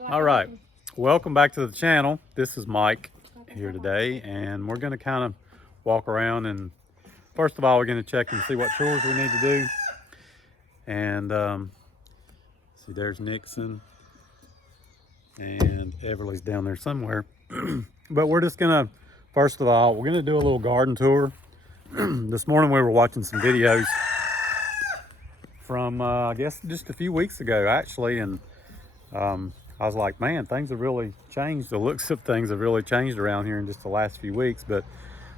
All right, welcome back to the channel. This is Mike here today, and we're going to kind of walk around, and first of all we're going to check and see what chores we need to do. And see, there's Nixon and Everly's down there somewhere. But we're just gonna, first of all, we're gonna do a little garden tour. This morning we were watching some videos from I guess just a few weeks ago actually, and I was like, man, things have really changed. The looks of things have really changed around here in just the last few weeks. But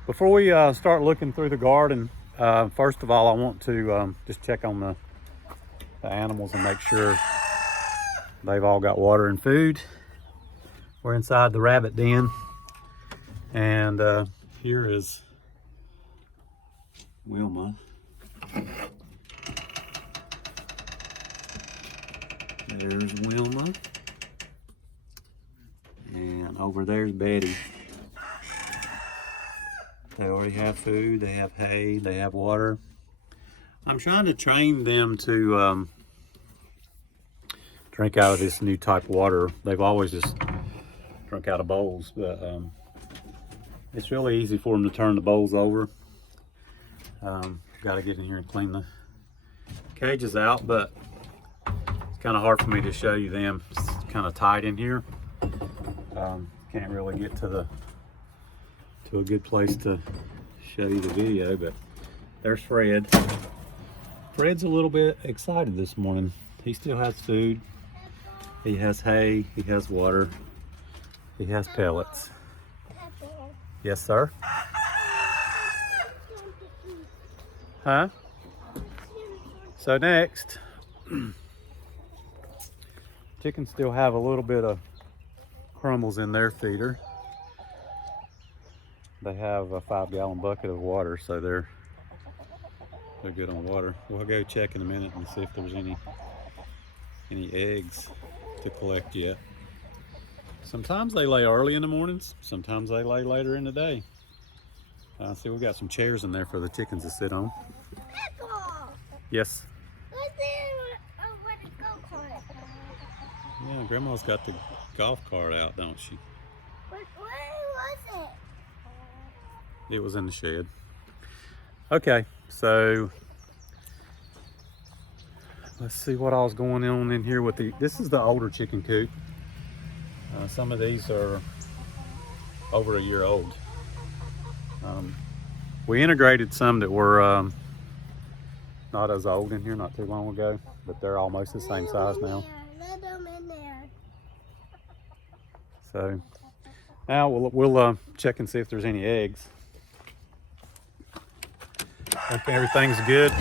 before we start looking through the garden, first of all I want to just check on the animals and make sure they've all got water and food. We're inside the rabbit den, and here is Wilma. There's Wilma, and over there's Betty. They already have food, they have hay, they have water. I'm trying to train them to drink out of this new type of water. They've always just drunk out of bowls, but it's really easy for them to turn the bowls over. Got to get in here and clean the cages out, but it's kind of hard for me to show you them. It's kind of tight in here. Can't really get to a good place to show you the video, but there's Fred. Fred's a little bit excited this morning. He still has food. He has hay, he has water, he has pellets. Yes, sir? Huh? So next, chickens still have a little bit of crumbles in their feeder. They have a 5-gallon bucket of water, so they're good on water. We'll go check in a minute and see if there's any eggs to collect yet. Sometimes they lay early in the mornings, sometimes they lay later in the day. See, we've got some chairs in there for the chickens to sit on. Yes? Yeah, Grandma's got the golf cart out, don't she? Where was it? It was in the shed. Okay, so let's see what all's going on in here with this is the older chicken coop. Some of these are over a year old. We integrated some that were not as old in here not too long ago, but they're almost the same size now. Let them in there. So now we'll check and see if there's any eggs. Okay, everything's good,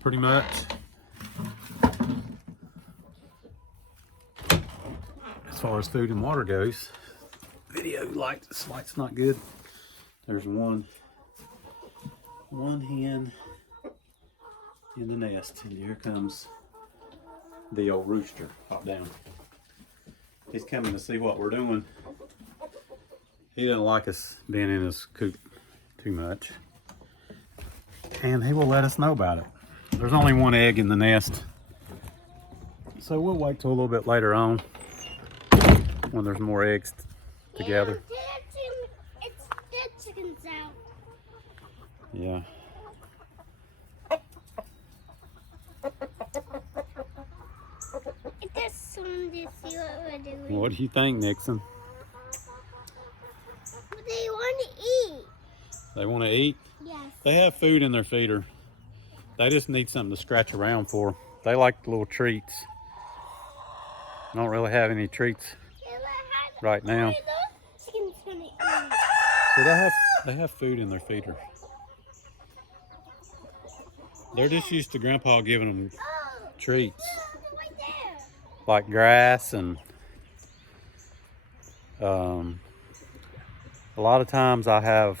pretty much. As far as food and water goes, video light's not good. There's one hen in the nest, and here comes the old rooster. Hop down. He's coming to see what we're doing. He doesn't like us being in his coop too much, and he will let us know about it. There's only one egg in the nest, so we'll wait till a little bit later on when there's more eggs together. It's dead chickens out. Yeah. It just wanted to see what we're doing. What do you think, Nixon? What do you want to eat? They want to eat? Yes. They have food in their feeder. They just need something to scratch around for. They like the little treats. Don't really have any treats right now. Chicken's gonna eat. So they have food in their feeder. They're just used to Grandpa giving them treats, Right there. like grass, and a lot of times I have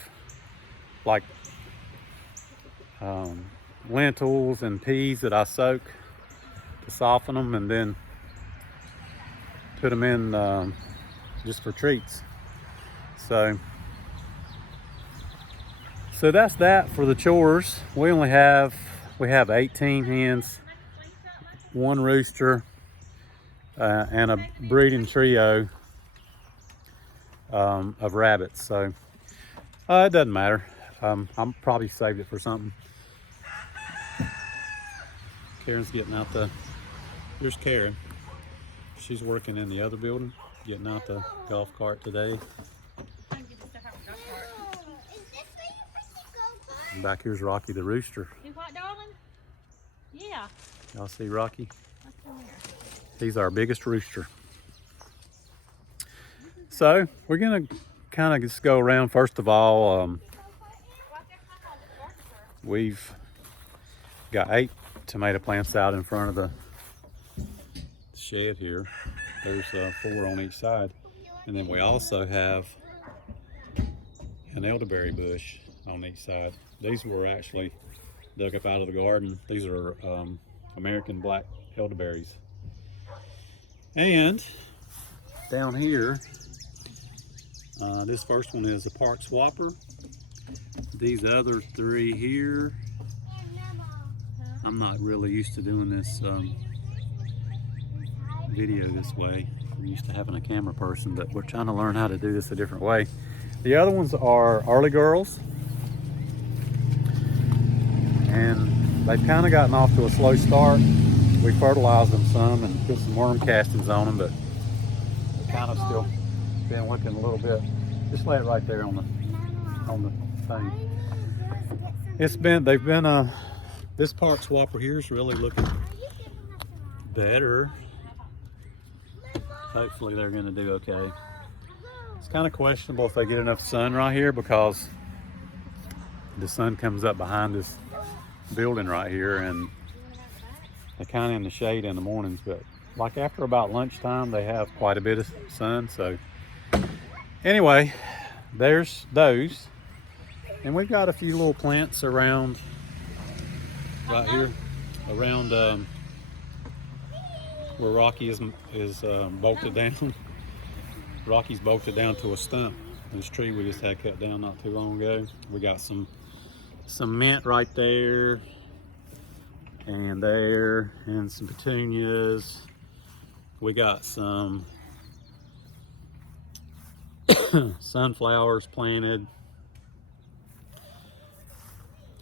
like lentils and peas that I soak to soften them, and then put them in just for treats. So that's that for the chores. We have 18 hens, one rooster, and a breeding trio of rabbits. So it doesn't matter. I'm probably saved it for something. Karen's getting out the, here's Karen. She's working in the other building, getting out the golf cart today. And back here's Rocky the rooster. Do what, darling? Yeah. Y'all see Rocky? He's our biggest rooster. So we're gonna kind of just go around. First of all, we've got 8 tomato plants out in front of the shed here. There's 4 on each side. And then we also have an elderberry bush on each side. These were actually dug up out of the garden. These are American black elderberries. And down here, this first one is a park swapper. These other 3 here, I'm not really used to doing this video this way. I'm used to having a camera person, but we're trying to learn how to do this a different way. The other ones are early girls, and they've kind of gotten off to a slow start. We fertilized them some and put some worm castings on them, but they're kind of still been looking a little bit. Just lay it right there on the thing. They've been this park swapper here is really looking better. Hopefully they're going to do okay. It's kind of questionable if they get enough sun right here, because the sun comes up behind this building right here, and they're kind of in the shade in the mornings, but like after about lunchtime they have quite a bit of sun. So anyway, there's those, and we've got a few little plants around right here around where Rocky is bolted down. Rocky's bolted down to a stump. This tree we just had cut down not too long ago. We got some mint right there and some petunias. We got some sunflowers planted,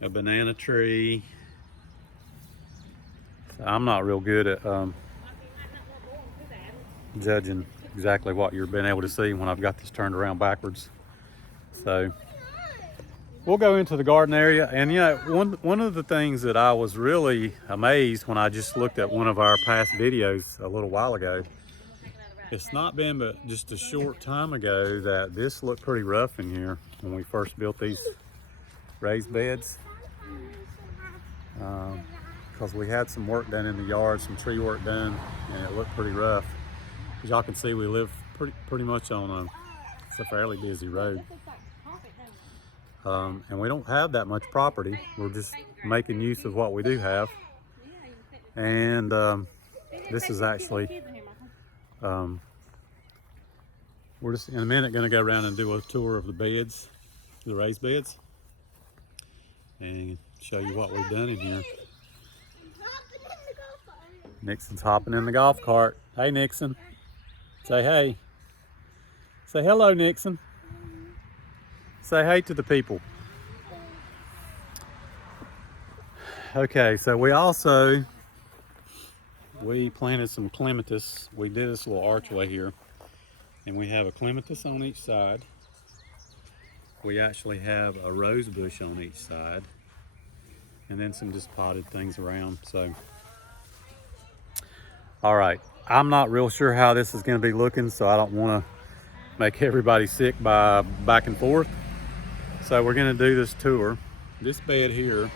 a banana tree. I'm not real good at judging exactly what you're being able to see when I've got this turned around backwards. So we'll go into the garden area. And you know, one of the things that I was really amazed when I just looked at one of our past videos a little while ago, it's not been but just a short time ago that this looked pretty rough in here when we first built these raised beds. Because we had some work done in the yard, some tree work done, and it looked pretty rough. As y'all can see, we live pretty much on it's a fairly busy road. And we don't have that much property. We're just making use of what we do have. And this is actually, we're just in a minute going to go around and do a tour of the beds, the raised beds, and show you what we've done in here. Nixon's hopping in the golf cart. Hey, Nixon. Say hey. Say hello, Nixon. Say hey to the people. Okay, so we planted some clematis. We did this little archway here, and we have a clematis on each side. We actually have a rose bush on each side, and then some just potted things around. So all right, I'm not real sure how this is going to be looking, so I don't want to make everybody sick by back and forth. So we're going to do this tour. This bed here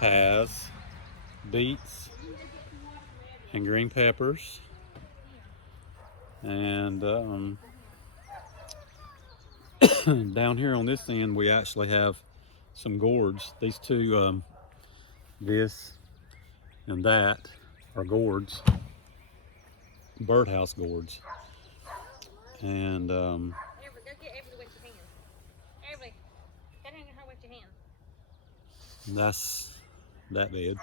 has beets and green peppers, and down here on this end we actually have some gourds. These two, this and that, are gourds, birdhouse gourds. And that's that bed.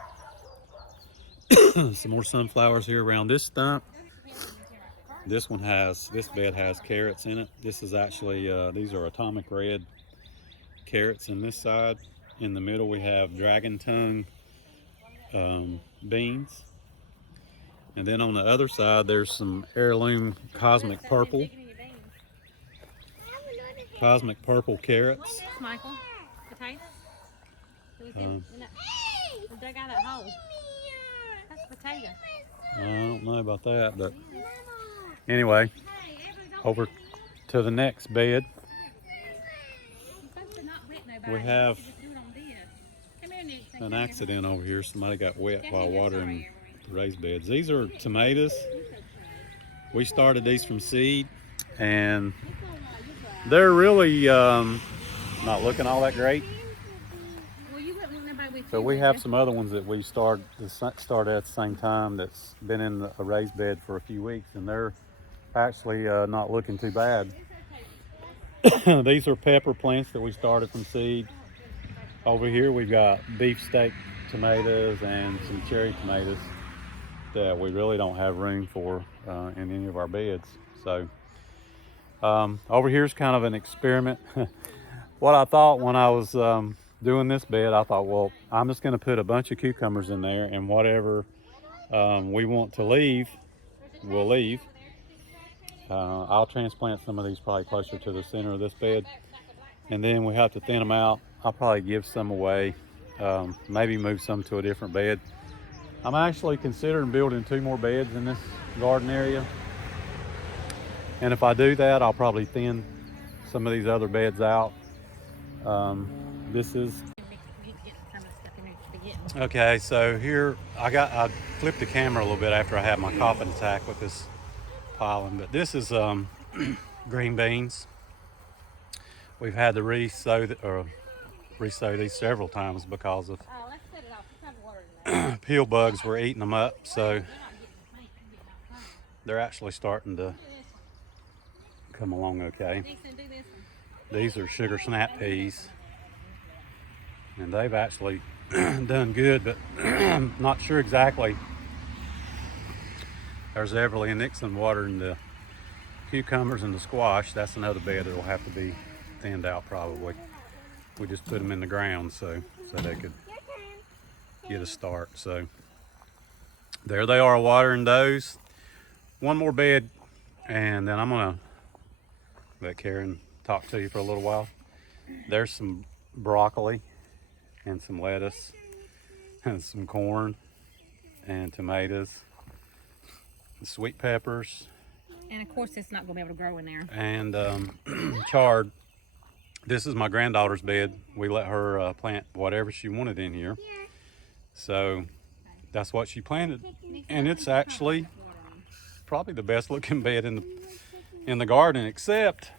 Some more sunflowers here around this stump. This bed has carrots in it. This is actually, these are atomic red carrots in this side. In the middle we have dragon tongue beans. And then on the other side there's some heirloom cosmic purple carrots. Michael, potatoes? It was in that, dug out that hole. That's a potato. I don't know about that, but anyway, over to the next bed. We have an accident over here. Somebody got wet while watering the raised beds. These are tomatoes. We started these from seed, and they're really not looking all that great. So we have some other ones that we started at the same time that's been in a raised bed for a few weeks, and they're actually not looking too bad. These are pepper plants that we started from seed. Over here we've got beefsteak tomatoes and some cherry tomatoes that we really don't have room for in any of our beds. So over here is kind of an experiment. What I thought when I was doing this bed, I thought, well, I'm just going to put a bunch of cucumbers in there, and whatever we want to leave, we'll leave. I'll transplant some of these probably closer to the center of this bed, and then we have to thin them out. I'll probably give some away, maybe move some to a different bed. I'm actually considering building 2 more beds in this garden area, and if I do that, I'll probably thin some of these other beds out. This is okay. So here I flipped the camera a little bit after I had my coughing attack with this pollen, but this is green beans. We've had to resow these several times because of peel bugs were eating them up. So they're actually starting to come along okay. These are sugar snap peas, and they've actually done good, but I'm not sure exactly. There's Everly and Nixon watering the cucumbers and the squash. That's another bed that will have to be thinned out probably. We just put them in the ground so they could get a start. So there they are watering those. 1 more bed, and then I'm gonna let Karen talk to you for a little while. There's some broccoli and some lettuce and some corn and tomatoes, and sweet peppers, And of course it's not going to be able to grow in there. and chard. This is my granddaughter's bed. We let her plant whatever she wanted in here, so that's what she planted, and it's actually probably the best looking bed in the garden, except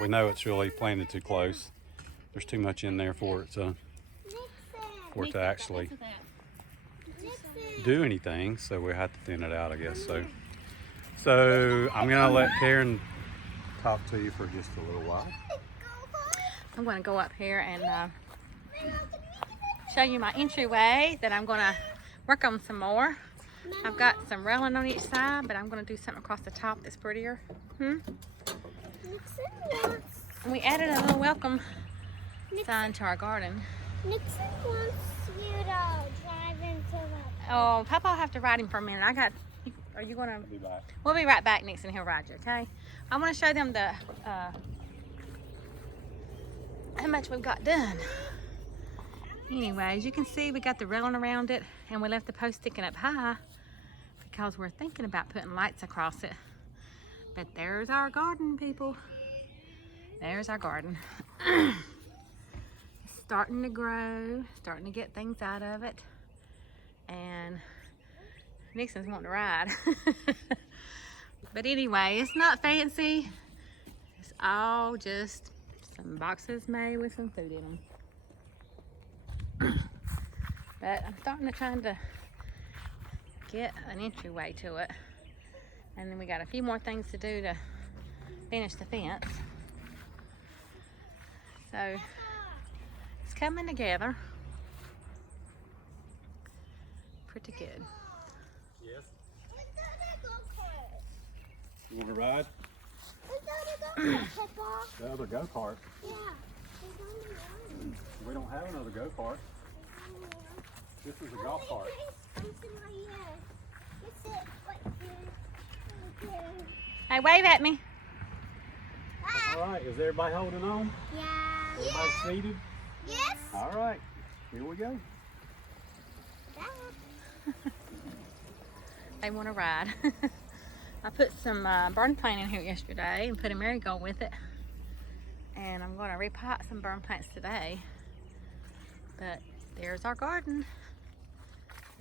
we know it's really planted too close. There's too much in there for it to actually do anything, so we have to thin it out, I guess. So I'm gonna let Karen talk to you for just a little while. I'm going to go up here and show you my entryway that I'm going to work on some more. I've got some railing on each side, but I'm going to do something across the top that's prettier. And we added a little welcome sign to our garden. Nixon wants you to drive into the... Oh, Papa, I'll have to ride him for a minute. Are you going to? I'll be back. We'll be right back, Nixon. He'll ride you, okay? I want to show them the how much we've got done. Anyways, you can see we got the railing around it, and we left the post sticking up high because we're thinking about putting lights across it. But there's our garden, people. There's our garden. It's starting to grow, starting to get things out of it. And Nixon's wanting to ride. But anyway, it's not fancy. It's all just some boxes made with some food in them. But I'm starting to try to get an entryway to it. And then we got a few more things to do to finish the fence. So it's coming together pretty good. Yes. Let's go to the go-kart. You want to ride? Let's go to the go-kart, Papa. The other go-kart. Yeah. There's only one. We don't have another go-kart. There's only one. This is a golf cart. Something right here. It's it right here. Right here. Hey, wave at me. All right, is everybody holding on? Yeah. Everybody seated? Yes. All right, here we go. They want to ride. I put some burn plant in here yesterday and put a marigold with it. And I'm going to repot some burn plants today. But there's our garden.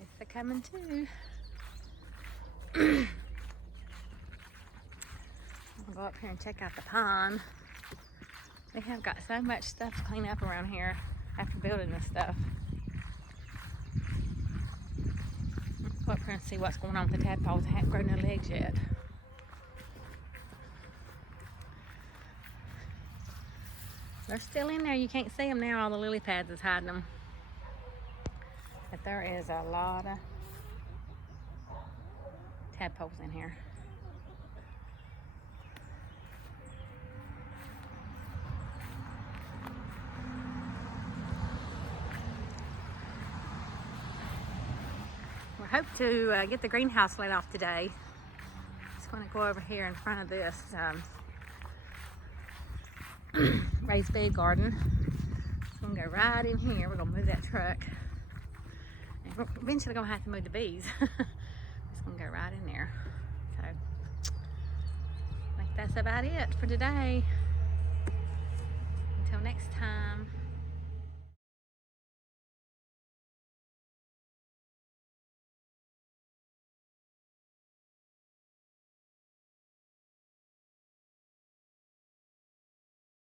It's coming too. I'll go up here and check out the pond. They have got so much stuff to clean up around here after building this stuff. Go up here and see what's going on with the tadpoles. They haven't grown their legs yet. They're still in there. You can't see them now. All the lily pads is hiding them. But there is a lot of tadpoles in here. We hope to get the greenhouse let off today. Just going to go over here in front of this raised bed garden. It's going to go right in here. We're going to move that truck. And we're eventually going to have to move the bees. It's going to go right in there. So, I think that's about it for today. Until next time.